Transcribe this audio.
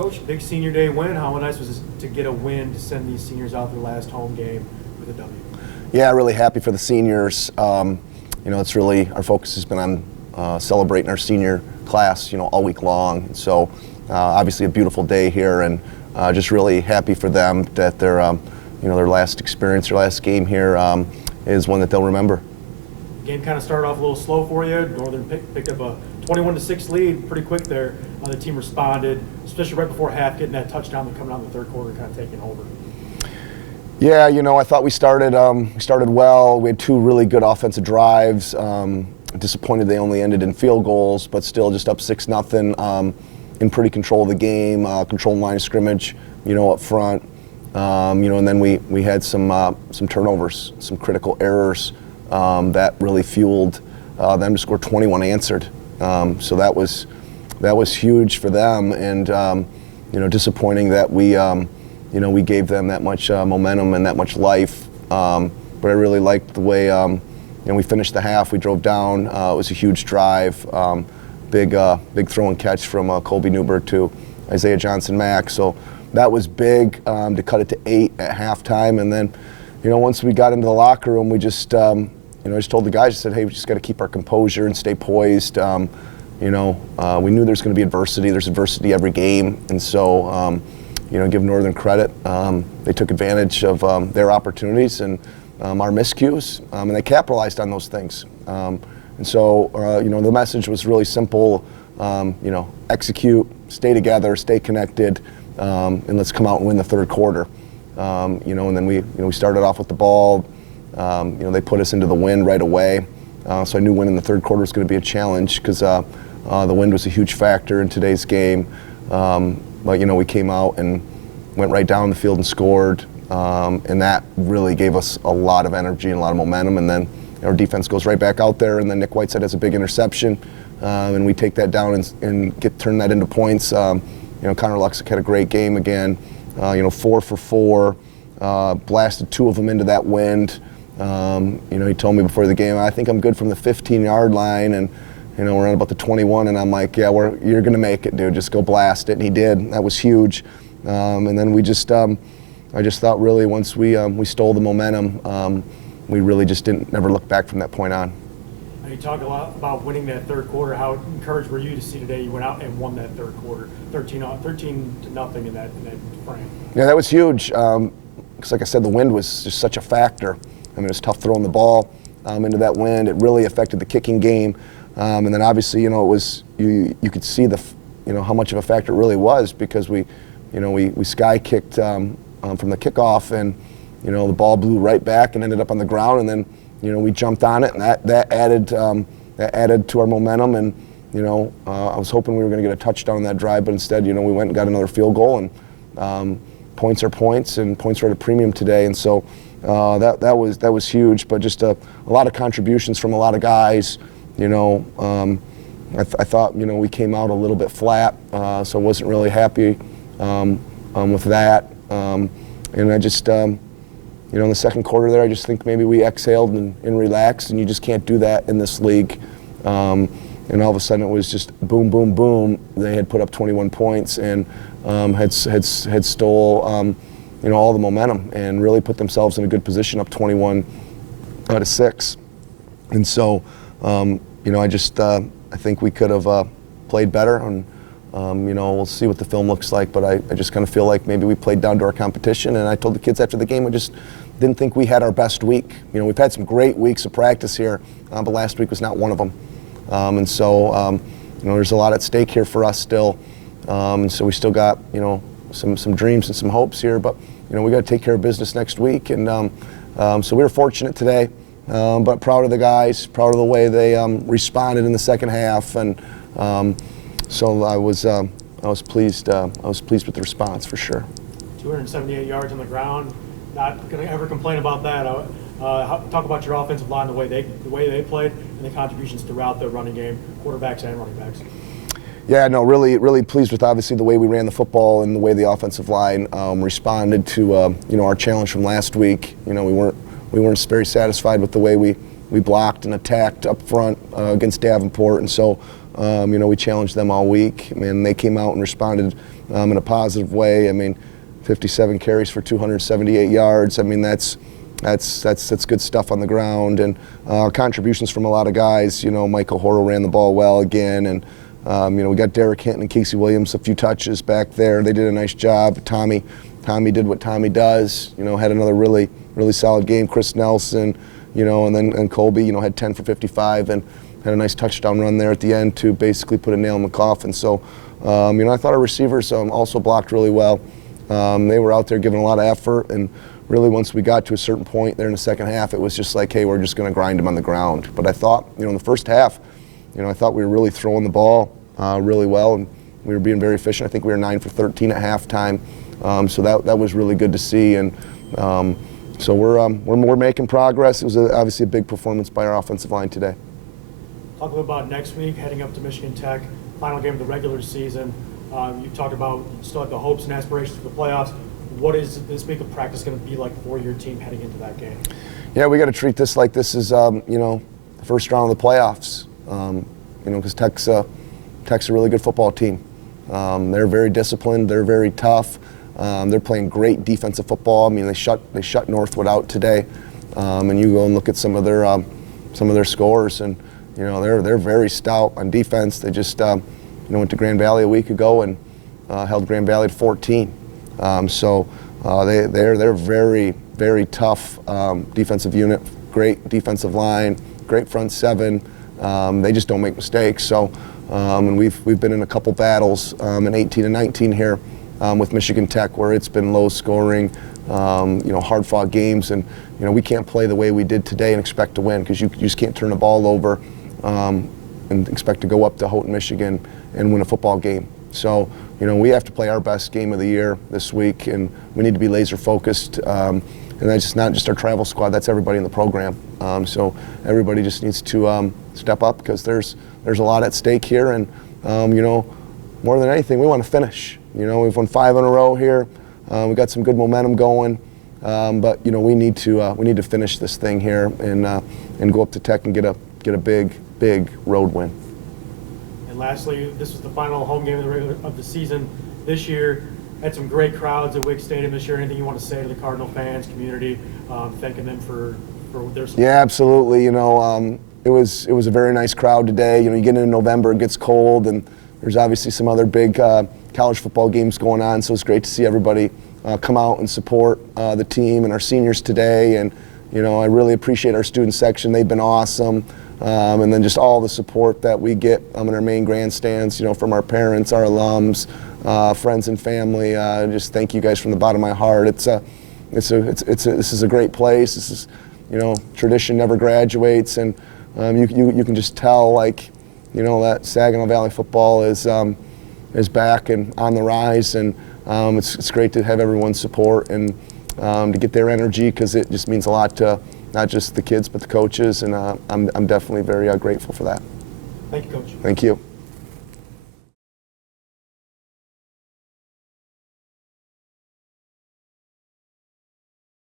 Coach, big senior day win. How nice was it to get a win to send these seniors out their last home game with a W? Yeah, really happy for the seniors. It's really, our focus has been on celebrating our senior class, all week long. So obviously a beautiful day here, and just really happy for them that their last experience, their last game here is one that they'll remember. Game kind of started off a little slow for you. Northern picked up a 21-6 lead pretty quick there. The team responded, especially right before half, getting that touchdown and coming out in the third quarter, kind of taking over. Yeah, I thought we started well. We had two really good offensive drives. Disappointed they only ended in field goals, but still just up 6-0. In pretty control of the game, controlling line of scrimmage, up front. And then we had some turnovers, some critical errors that really fueled them to score 21 answered. So that was huge for them, and disappointing that we gave them that much momentum and that much life. But I really liked the way we finished the half. We drove down. It was a huge drive. Big throw and catch from Colby Newberg to Isaiah Johnson-Mack. So that was big to cut it to 8 at halftime. And then, once we got into the locker room, we just, I just told the guys, I said, hey, we just got to keep our composure and stay poised. We knew there's going to be adversity. There's adversity every game. And so, give Northern credit. They took advantage of their opportunities and our miscues, and they capitalized on those things. And so, the message was really simple. Execute, stay together, stay connected, and let's come out and win the third quarter. And then we started off with the ball. They put us into the wind right away. So I knew winning the third quarter was going to be a challenge because the wind was a huge factor in today's game. But we came out and went right down the field and scored, and that really gave us a lot of energy and a lot of momentum. And then our defense goes right back out there, and then Nick Whiteside has a big interception, and we take that down and turn that into points. Connor Luxick had a great game again. 4 for 4, blasted 2 of them into that wind. He told me before the game, I think I'm good from the 15-yard line, and we're at about the 21, and I'm like, yeah, you're going to make it, dude. Just go blast it, and he did. That was huge. And then I just thought really once we stole the momentum, we really just never look back from that point on. You talk a lot about winning that third quarter. How encouraged were you to see today you went out and won that third quarter, 13-0 in that frame? Yeah, that was huge. Because like I said, the wind was just such a factor. I mean, it was tough throwing the ball into that wind. It really affected the kicking game. And then obviously, it was you could see how much of a factor it really was because we sky kicked from the kickoff, and the ball blew right back and ended up on the ground, and then we jumped on it, and that added to our momentum. And I was hoping we were going to get a touchdown on that drive, but instead we went and got another field goal, and points are points, and points are at a premium today, and so that was huge. But just a lot of contributions from a lot of guys. I thought we came out a little bit flat, so I wasn't really happy with that. And I just in the second quarter there, I just think maybe we exhaled and relaxed, and you just can't do that in this league. And all of a sudden it was just boom, boom, boom. They had put up 21 points and had stole all the momentum and really put themselves in a good position, up 21-6. And so I think we could have played better, and we'll see what the film looks like, but I just kind of feel like maybe we played down to our competition. And I told the kids after the game, I just didn't think we had our best week. We've had some great weeks of practice here, but last week was not one of them. And so there's a lot at stake here for us still, and so we still got some dreams and some hopes here, but we got to take care of business next week. And so we were fortunate today, but proud of the guys, proud of the way they responded in the second half, and so I was pleased. I was pleased with the response for sure. 278 yards on the ground. Not going to ever complain about that. Talk about your offensive line, the way they played, and the contributions throughout the running game, quarterbacks and running backs. Yeah, no, really pleased with obviously the way we ran the football and the way the offensive line responded to our challenge from last week. We weren't very satisfied with the way we blocked and attacked up front against Davenport, and so We challenged them all week. I mean, they came out and responded in a positive way. I mean, 57 carries for 278 yards. I mean, that's good stuff on the ground. And contributions from a lot of guys. Michael Horrell ran the ball well again, and we got Derek Hinton and Casey Williams a few touches back there. They did a nice job. Tommy did what Tommy does. Had another really solid game. Chris Nelson, and Colby, had 10 for 55 and had a nice touchdown run there at the end to basically put a nail in the coffin. So, I thought our receivers also blocked really well. They were out there giving a lot of effort, and really once we got to a certain point there in the second half, it was just like, hey, we're just going to grind them on the ground. But I thought, in the first half, I thought we were really throwing the ball really well, and we were being very efficient. I think we were 9 for 13 at halftime, so that was really good to see. And so we're making progress. It was obviously a big performance by our offensive line today. Talk a little about next week, heading up to Michigan Tech, final game of the regular season. You talked about still have the hopes and aspirations for the playoffs. What is this week of practice going to be like for your team heading into that game? Yeah, we got to treat this like this is the first round of the playoffs. Because Tech's a really good football team. They're very disciplined. They're very tough. They're playing great defensive football. I mean, they shut Northwood out today, and you go and look at some of their scores, and they're very stout on defense. They just went to Grand Valley a week ago and held Grand Valley to 14. So they're very, very tough defensive unit. Great defensive line. Great front seven. They just don't make mistakes. So, and we've been in a couple battles in 18 and 19 here with Michigan Tech, where it's been low scoring, hard-fought games, and we can't play the way we did today and expect to win, because you just can't turn the ball over and expect to go up to Houghton, Michigan, and win a football game. So, we have to play our best game of the year this week, and we need to be laser focused. And that's just not just our travel squad, that's everybody in the program. So everybody just needs to step up, because there's a lot at stake here, and more than anything, we want to finish. We've won 5 in a row here. We've got some good momentum going, but we need to finish this thing here and go up to Tech and get a big road win. And lastly, this was the final home game of the season this year. Had some great crowds at Wigg Stadium this year. Anything you want to say to the Cardinal fans, community, thanking them for their support? Yeah, absolutely. It was a very nice crowd today. You get into November, it gets cold, and there's obviously some other big college football games going on. So it's great to see everybody come out and support the team and our seniors today. And I really appreciate our student section. They've been awesome. And then just all the support that we get in our main grandstands, from our parents, our alums, friends and family. Just thank you guys from the bottom of my heart. This is a great place. This is, tradition never graduates, and you can just tell, that Saginaw Valley football is back and on the rise, and it's great to have everyone's support and to get their energy, because it just means a lot to not just the kids but the coaches, and I'm definitely very grateful for that. Thank you, Coach. Thank you.